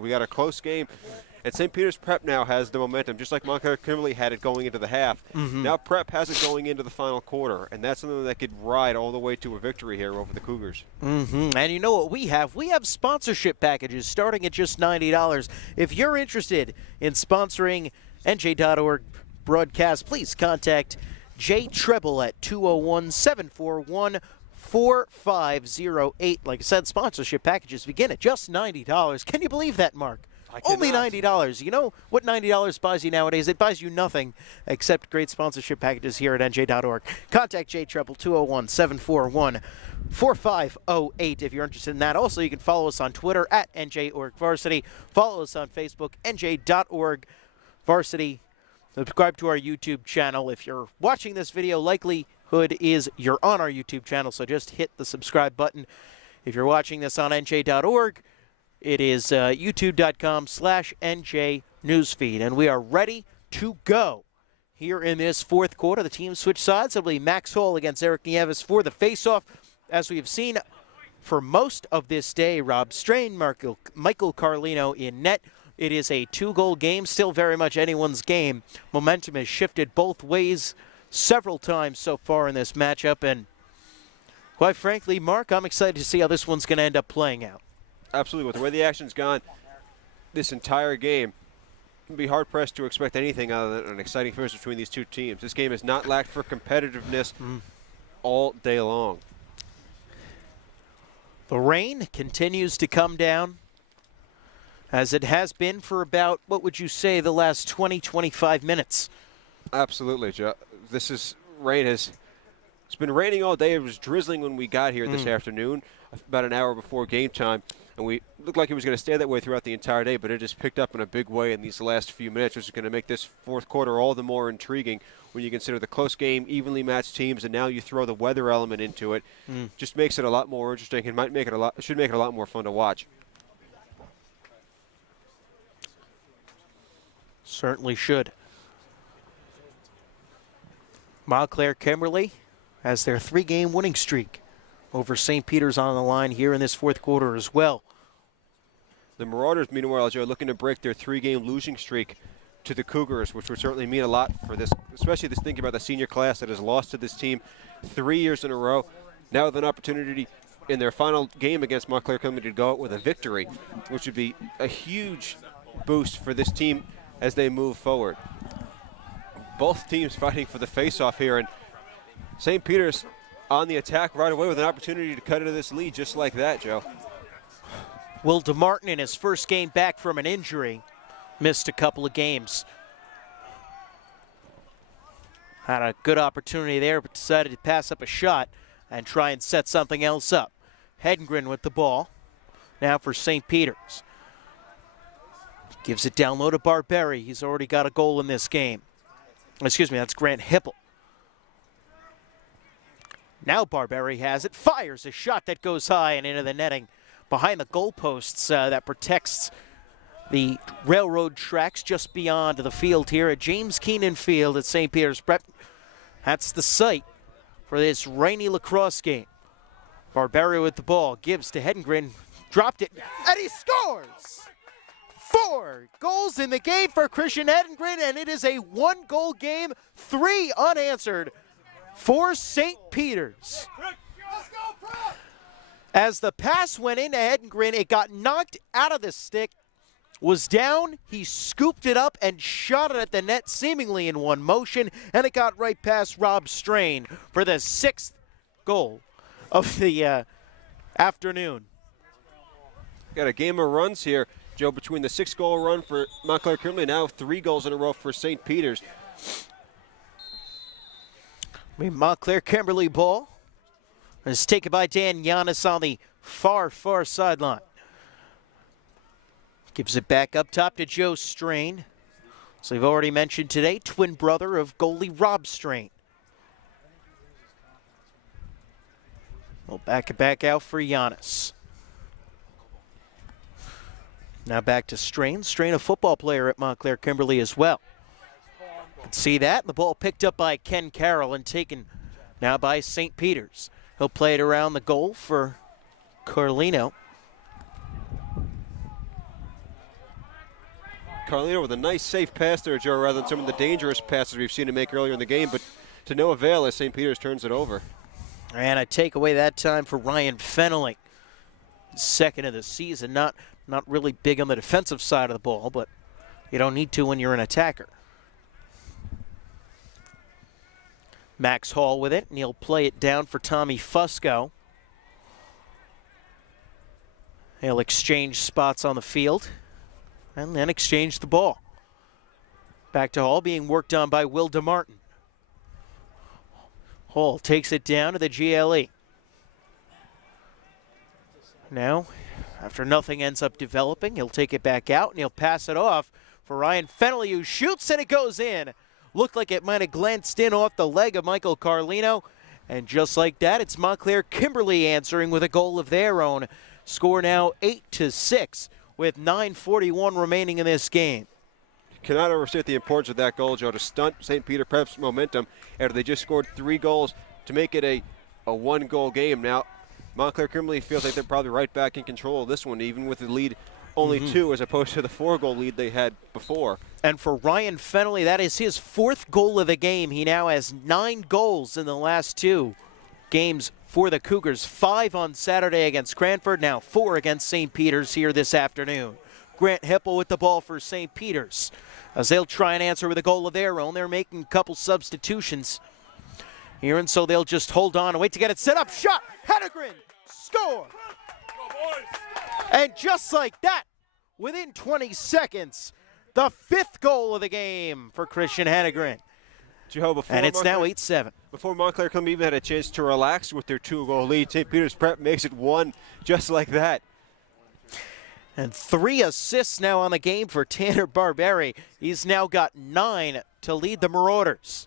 We got a close game, and St. Peter's Prep now has the momentum, just like Montclair Kimberly had it going into the half. Now Prep has it going into the final quarter, and that's something that could ride all the way to a victory here over the Cougars. And you know what we have? We have sponsorship packages starting at just $90. If you're interested in sponsoring NJ.ORG broadcast, please contact Jay Treble at 201-741-4508. Like I said, sponsorship packages begin at just $90. Can you believe that, Mark? Only $90. You know what $90 buys you nowadays? It buys you nothing except great sponsorship packages here at NJ.org. Contact Jay Treble, 201-741-4508 if you're interested in that. Also, you can follow us on Twitter at NJ.ORG Varsity. Follow us on Facebook, NJ.org Varsity. Subscribe to our YouTube channel. If you're watching this video, likelihood is you're on our YouTube channel, so just hit the subscribe button. If you're watching this on NJ.org, it is youtube.com/NJ Newsfeed. And we are ready to go here in this fourth quarter. The team switch sides. It'll be Max Hall against Eric Nieves for the faceoff. As we have seen for most of this day, Rob Strain, Michael Carlino in net. It is a two-goal game, still very much anyone's game. Momentum has shifted both ways several times so far in this matchup, and quite frankly, Mark, I'm excited to see how this one's going to end up playing out. Absolutely. With the way the action's gone this entire game, you'd be hard-pressed to expect anything other than an exciting finish between these two teams. This game has not lacked for competitiveness all day long. The rain continues to come down, as it has been for about, what would you say, the last 20, 25 minutes? Absolutely, Joe. It's been raining all day. It was drizzling when we got here this afternoon, about an hour before game time, and we looked like it was going to stay that way throughout the entire day, but it just picked up in a big way in these last few minutes, which is going to make this fourth quarter all the more intriguing when you consider the close game, evenly matched teams, and now you throw the weather element into it. Just makes it a lot more interesting and should make it a lot more fun to watch. Certainly should. Montclair Kimberly has their three-game winning streak over St. Peter's on the line here in this fourth quarter as well. The Marauders, meanwhile, Joe, looking to break their three-game losing streak to the Cougars, which would certainly mean a lot for this, especially this thinking about the senior class that has lost to this team 3 years in a row. Now with an opportunity in their final game against Montclair Kimberly to go out with a victory, which would be a huge boost for this team as they move forward. Both teams fighting for the face-off here, and St. Peter's on the attack right away with an opportunity to cut into this lead just like that, Joe. Will DeMartin, in his first game back from an injury, missed a couple of games. Had a good opportunity there, but decided to pass up a shot and try and set something else up. Hedengren with the ball. Now for St. Peter's. Gives it down low to Barberi. He's already got a goal in this game. Excuse me, that's Grant Hipple. Now Barberi has it, fires a shot that goes high and into the netting behind the goalposts that protects the railroad tracks just beyond the field here at James Keenan Field at St. Peter's Prep. That's the site for this rainy lacrosse game. Barberi with the ball, gives to Hedengren, dropped it, and he scores! 4 goals in the game for Christian Hedengren, and it is a 1-goal game, 3 unanswered for St. Peter's. As the pass went into Hedengren, it got knocked out of the stick, was down, he scooped it up and shot it at the net seemingly in one motion, and it got right past Rob Strain for the 6th goal of the afternoon. Got a game of runs here, Joe, between the 6-goal run for Montclair Kimberly, now 3 goals in a row for St. Peter's. Montclair Kimberly ball is taken by Dan Giannis on the far sideline. Gives it back up top to Joe Strain. So we've already mentioned today, twin brother of goalie Rob Strain. We'll back it back out for Giannis. Now back to Strain. Strain, a football player at Montclair Kimberly as well. Can see that. The ball picked up by Ken Carroll and taken now by St. Peter's. He'll play it around the goal for Carlino. Carlino with a nice safe pass there, Joe, rather than some of the dangerous passes we've seen him make earlier in the game, but to no avail as St. Peter's turns it over. And a takeaway that time for Ryan Fennelly. Second of the season. Not really big on the defensive side of the ball, but you don't need to when you're an attacker. Max Hall with it, and he'll play it down for Tommy Fusco. He'll exchange spots on the field and then exchange the ball. Back to Hall, being worked on by Will DeMartin. Hall takes it down to the GLE. Now, after nothing ends up developing, he'll take it back out and he'll pass it off for Ryan Fennelly, who shoots and it goes in. Looked like it might have glanced in off the leg of Michael Carlino. And just like that, it's Montclair Kimberly answering with a goal of their own. Score now 8-6 with 9:41 remaining in this game. Cannot overstate the importance of that goal, Joe, to stunt St. Peter Prep's momentum after they just scored 3 goals to make it a 1-goal game. Now, Montclair Kimberly feels like they're probably right back in control of this one, even with the lead only 2 as opposed to the 4-goal lead they had before. And for Ryan Fennelly, that is his 4th goal of the game. He now has 9 goals in the last 2 games for the Cougars. 5 on Saturday against Cranford, now 4 against St. Peter's here this afternoon. Grant Hippel with the ball for St. Peter's, as they'll try and answer with a goal of their own. They're making a couple substitutions here, and so they'll just hold on and wait to get it set up. Shot, Hedegren, score! And just like that, within 20 seconds, the 5th goal of the game for Christian Hedegren. Joe, and it's now 8-7. Before Montclair Kimberly even had a chance to relax with their 2-goal lead, St. Peter's Prep makes it 1 just like that. And 3 assists now on the game for Tanner Barberi. He's now got 9 to lead the Marauders.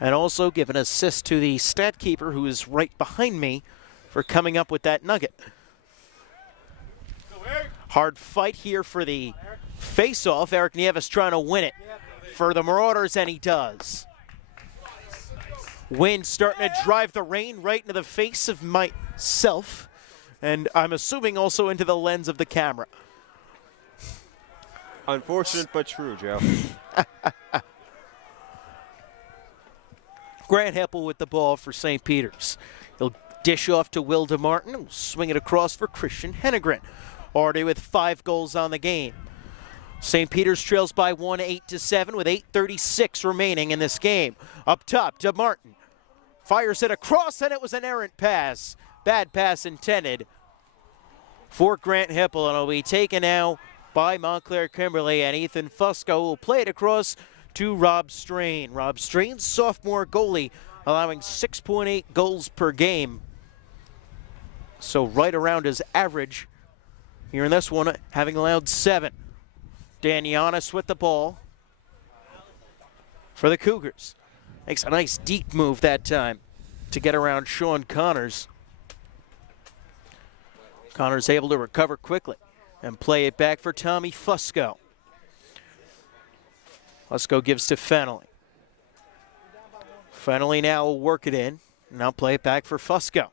And also give an assist to the stat keeper, who is right behind me, for coming up with that nugget. Hard fight here for the face-off. Eric Nieves trying to win it for the Marauders, and he does. Wind starting to drive the rain right into the face of myself, and I'm assuming also into the lens of the camera. Unfortunate but true, Joe. Grant Heppel with the ball for St. Peter's. He'll dish off to Will DeMartin. He'll swing it across for Christian Hedegren, already with 5 goals on the game. St. Peter's trails by 1, 8-7, with 8:36 remaining in this game. Up top, DeMartin fires it across, and it was an errant pass. Bad pass intended for Grant Hippel, and it'll be taken now by Montclair Kimberly, and Ethan Fusco will play it across to Rob Strain. Rob Strain, sophomore goalie, allowing 6.8 goals per game. So right around his average here in this one, having allowed 7. Dan Giannis with the ball for the Cougars. Makes a nice deep move that time to get around Sean Connors. Connors able to recover quickly and play it back for Tommy Fusco. Fusco gives to Fennelly. Fennelly now will work it in. Now play it back for Fusco.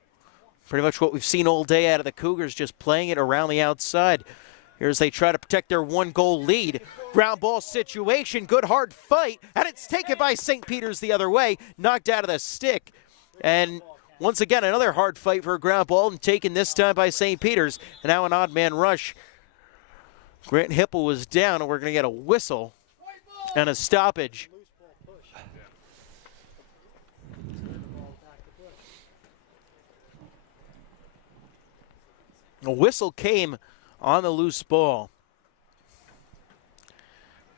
Pretty much what we've seen all day out of the Cougars, just playing it around the outside. Here's they try to protect their 1-goal lead. Ground ball situation, good hard fight, and it's taken by St. Peter's the other way, knocked out of the stick. And once again, another hard fight for a ground ball, and taken this time by St. Peter's. And now an odd man rush. Grant Hippel was down, and we're going to get a whistle and a stoppage. A whistle came on the loose ball.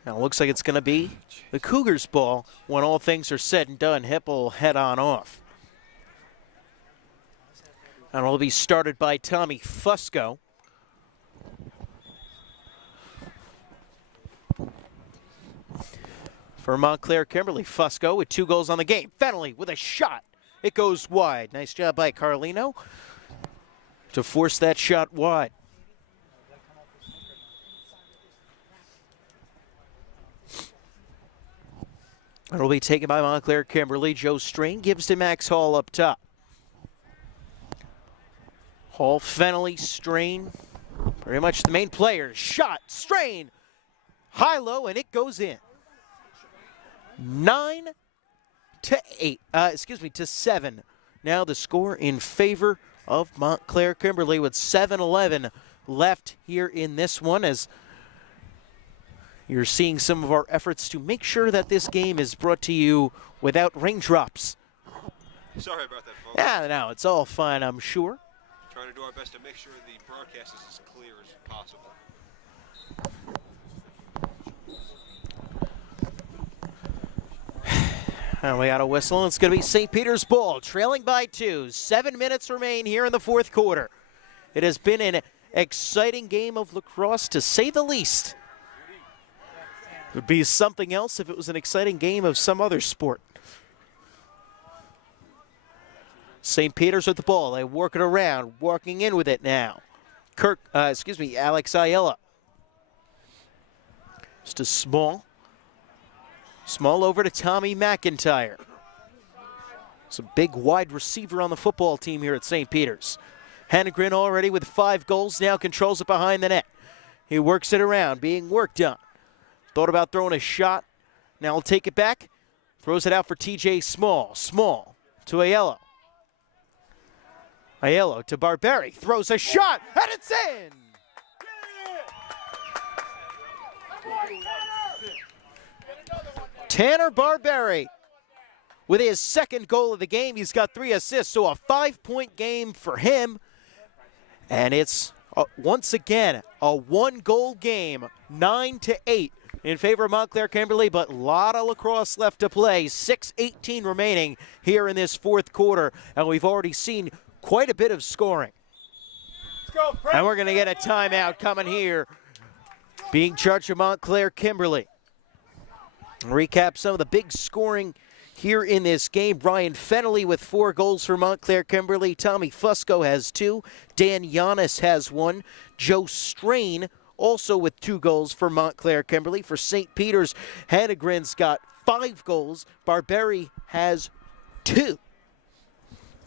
Now it looks like it's going to be the Cougars' ball when all things are said and done. Hippel head on off. And it'll be started by Tommy Fusco. For Montclair Kimberly, Fusco with 2 goals on the game. Fennelly with a shot. It goes wide. Nice job by Carlino to force that shot wide. It'll be taken by Montclair Kimberly. Joe Strain gives to Max Hall up top. Hall, Fennelly, Strain Pretty much the main players. Shot, strain, high-low, and it goes in. 9-7. Now the score in favor of Montclair Kimberly with 7:11 left here in this one, as you're seeing some of our efforts to make sure that this game is brought to you without raindrops. Sorry about that, folks. Yeah, no, it's all fine, I'm sure. Trying to do our best to make sure the broadcast is as clear as possible. And we got a whistle, and it's going to be St. Peter's ball, trailing by 2. 7 minutes remain here in the fourth quarter. It has been an exciting game of lacrosse, to say the least. It would be something else if it was an exciting game of some other sport. St. Peter's with the ball. They work it around, walking in with it now. Alex Ayala. Just a small. Small over to Tommy McIntyre. It's a big wide receiver on the football team here at St. Peter's. Hannegren already with 5 goals, now controls it behind the net. He works it around, being worked on. Thought about throwing a shot. Now he'll take it back. Throws it out for TJ Small. Small to Ayala. Ayala to Barberi. Throws a shot, and it's in! Tanner Barberi with his second goal of the game. He's got 3 assists, so a 5-point game for him. And it's, once again, a 1-goal game, 9-8 in favor of Montclair Kimberly, but a lot of lacrosse left to play. 6:18 remaining here in this fourth quarter, and we've already seen quite a bit of scoring. And we're going to get a timeout coming here, being charged to Montclair Kimberly. Recap some of the big scoring here in this game. Ryan Fennelly with 4 goals for Montclair Kimberly. Tommy Fusco has 2. Dan Giannis has 1. Joe Strain also with 2 goals for Montclair Kimberly. For St. Peter's, Hannegren's got 5 goals. Barberi has 2.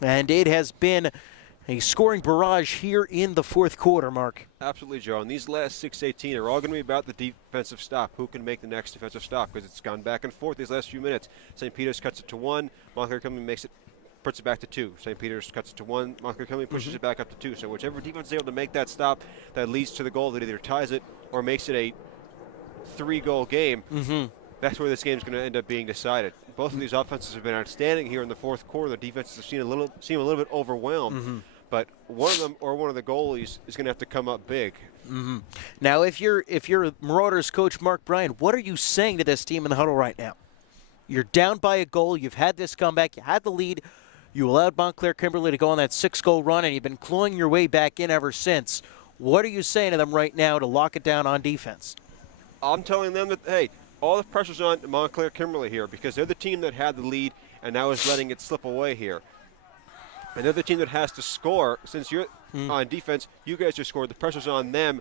And it has been a scoring barrage here in the fourth quarter, Mark. Absolutely, Joe. And these last 6:18 are all going to be about the defensive stop. Who can make the next defensive stop? Because it's gone back and forth these last few minutes. St. Peter's cuts it to 1. Montclair Kimberly puts it back to 2. St. Peter's cuts it to 1. Montclair Kimberly pushes it back up to 2. So whichever defense is able to make that stop, that leads to the goal that either ties it or makes it a 3-goal game. That's where this game is going to end up being decided. Both of these offenses have been outstanding here in the fourth quarter. The defenses have seem a little bit overwhelmed. But one of them or one of the goalies is going to have to come up big. Now, if you're Marauders coach Mark Bryan, what are you saying to this team in the huddle right now? You're down by a goal. You've had this comeback. You had the lead. You allowed Montclair Kimberly to go on that 6-goal run, and you've been clawing your way back in ever since. What are you saying to them right now to lock it down on defense? I'm telling them that, hey, all the pressure's on Montclair Kimberly here because they're the team that had the lead and now is letting it slip away here. And they're the team that has to score. Since you're on defense, you guys just scored. The pressure's on them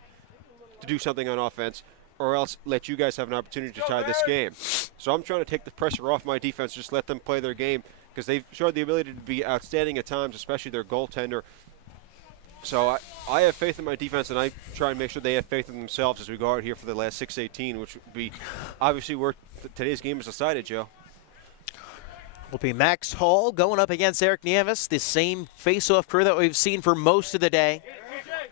to do something on offense or else let you guys have an opportunity to tie this game. So I'm trying to take the pressure off my defense, just let them play their game because they've showed the ability to be outstanding at times, especially their goaltender. So I have faith in my defense, and I try and make sure they have faith in themselves as we go out here for the last 6:18, which would be obviously where today's game is decided, Joe. Will be Max Hall going up against Eric Nieves, the same face-off crew that we've seen for most of the day.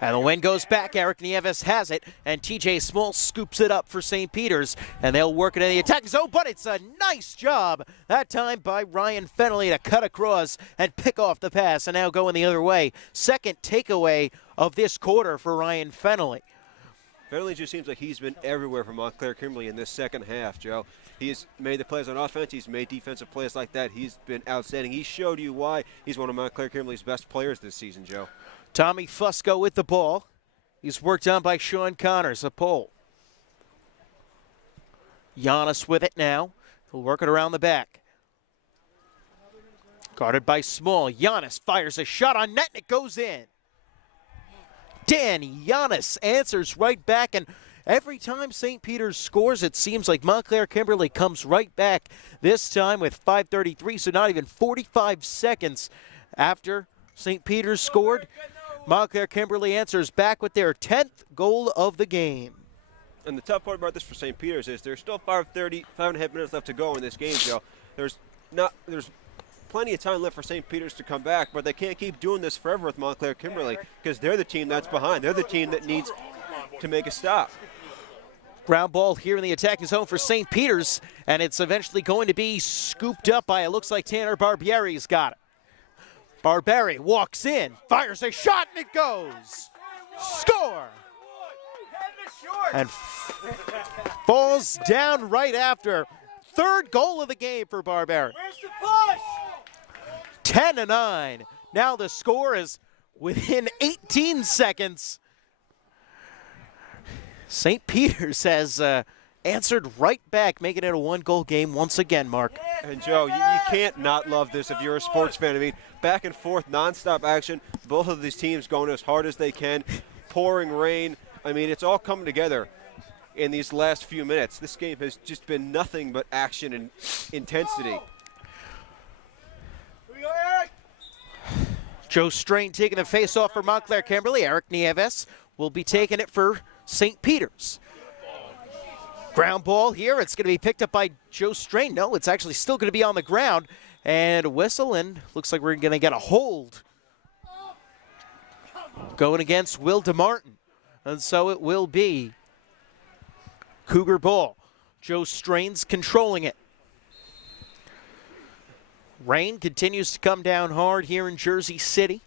And the win goes back. Eric Nieves has it, and TJ Small scoops it up for St. Peter's, and they'll work it in the attack zone, but it's a nice job that time by Ryan Fennelly to cut across and pick off the pass, and now going the other way. Second takeaway of this quarter for Ryan Fennelly. Fennelly just seems like he's been everywhere for Montclair Kimberly in this second half, Joe. He's made the plays on offense. He's made defensive plays like that. He's been outstanding. He showed you why he's one of Montclair Kimberly's best players this season, Joe. Tommy Fusco with the ball. He's worked on by Sean Connors, a pole. Giannis with it now. He'll work it around the back. Guarded by Small. Giannis fires a shot on net, and it goes in. Dan Giannis answers right back, and every time St. Peter's scores, it seems like Montclair Kimberly comes right back, this time with 5:33, so not even 45 seconds after St. Peter's scored. Montclair Kimberly answers back with their 10th goal of the game. And the tough part about this for St. Peter's is there's still 5.5 minutes left to go in this game, Joe. There's plenty of time left for St. Peter's to come back, but they can't keep doing this forever with Montclair Kimberly because they're the team that's behind. They're the team that needs to make a stop. Ground ball here in the attacking zone for St. Peter's, and it's eventually going to be scooped up by, it looks like Tanner Barbieri's got it. Barbieri walks in, fires a shot, and it goes. Score! And falls down right after. Third goal of the game for Barbieri. Where's the push? 10-9. Now the score is within 18 seconds. St. Peter's has answered right back, making it a one-goal game once again, Mark. And Joe, you can't not love this if you're a sports fan. I mean, back and forth, nonstop action. Both of these teams going as hard as they can. Pouring rain. I mean, it's all coming together in these last few minutes. This game has just been nothing but action and intensity. Here we go, Eric. Joe Strain taking the face-off for Montclair Kimberly. Eric Nieves will be taking it for St. Peter's. Ground ball here. It's going to be picked up by Joe Strain. No, it's actually still going to be on the ground. And a whistle, and looks like we're going to get a hold. Going against Will DeMartin. And so it will be Cougar ball. Joe Strain's controlling it. Rain continues to come down hard here in Jersey City.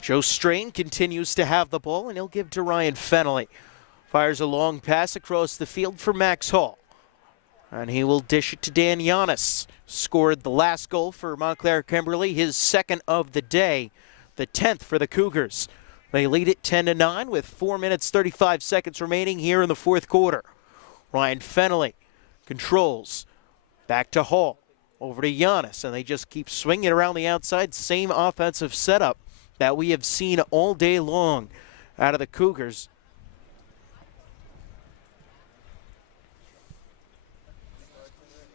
Joe Strain continues to have the ball, and he'll give to Ryan Fennelly. Fires a long pass across the field for Max Hall. And he will dish it to Dan Giannis. Scored the last goal for Montclair Kimberly, his second of the day. The 10th for the Cougars. They lead it 10-9 with 4 minutes 35 seconds remaining here in the fourth quarter. Ryan Fennelly controls. Back to Hall. Over to Giannis, and they just keep swinging around the outside. Same offensive setup that we have seen all day long out of the Cougars.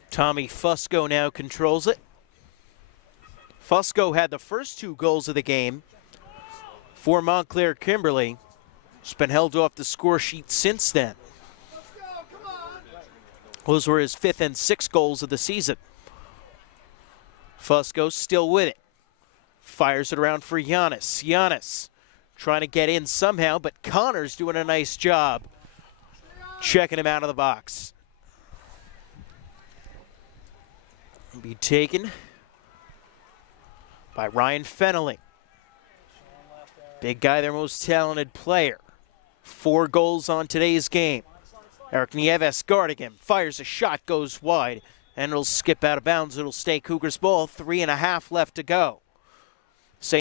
Tommy Fusco now controls it. Fusco had the first two goals of the game for Montclair Kimberly. He's been held off the score sheet since then. Those were his 5th and 6th goals of the season. Fusco still with it. Fires it around for Giannis. Giannis trying to get in somehow, but Connor's doing a nice job checking him out of the box. Be taken by Ryan Fennelly. Big guy, their most talented player. 4 goals on today's game. Eric Nieves guarding him. Fires a shot, goes wide, and it'll skip out of bounds. It'll stay Cougars ball. 3.5 left to go.